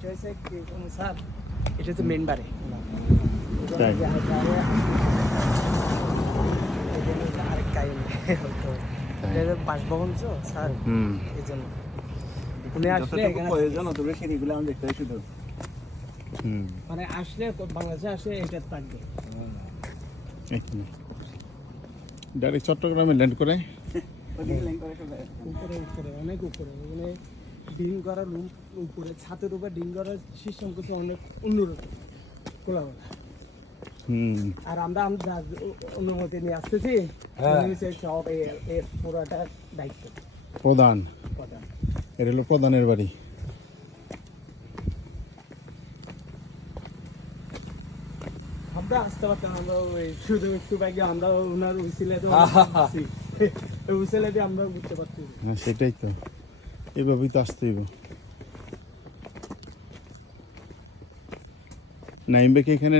এটা হচ্ছে কি স্যার, এটা হচ্ছে মেন বাড়ি। তাই আরেক কাহিনী হতো, এটা বাসভবন তো স্যার, এই জন্য উনি আসলে প্রয়োজন তোমরা সেগুলো আমি দেখতে শুধু মানে আসলে বাংলাদেশে আসে এটা থাকবে। ডাইরেক্ট চট্টগ্রামে ল্যান্ড করে উপরে উপরে অনেক উপরে, মানে ডিম করার রুম উপরে ছাদের উপরে ডিম করার সিস্টেম করছে অনেক উন্নত খোলামেলা। আর আমরা আমরা অনুমতি নিয়ে আসতেছি, সব এর পুরোটা দায়িত্ব প্রধান, প্রধান। এটা হলো প্রধানের বাড়ি। আমরা আসতে পারতাম, আমরা ওই শুধু একটু বাইকে আমরা ওনার উচিলে উচিলে দিয়ে আমরা বুঝতে পারছি। হ্যাঁ সেটাই তো, এভাবেই তো আসতে হইব। নাইম ভাই কি এখানে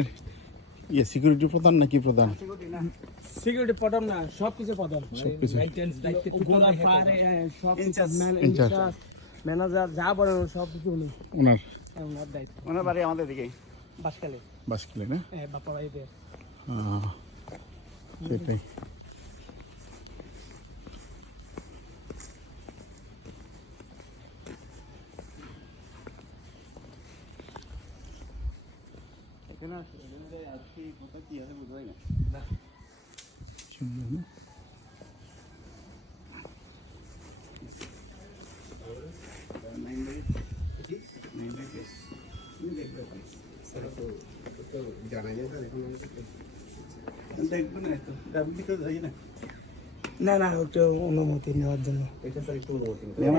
সিকিউরিটি প্রধান নাকি প্রধান? সিকিউরিটি প্রধান না, সবকিছু প্রধান, সবকিছু ম্যানেজার যা বলেন সবকিছু উনি, ওনার ওনার দায়িত্ব। ওনার বাড়ি আমাদের দিকে বাসকালে বাসখালী না? বাপা ভাইদের। সেটাই। এখানে আজকে কথা কি আছে বুঝবাই না। সুন্দর না? না না, একটু অনুমতি নেওয়ার জন্য।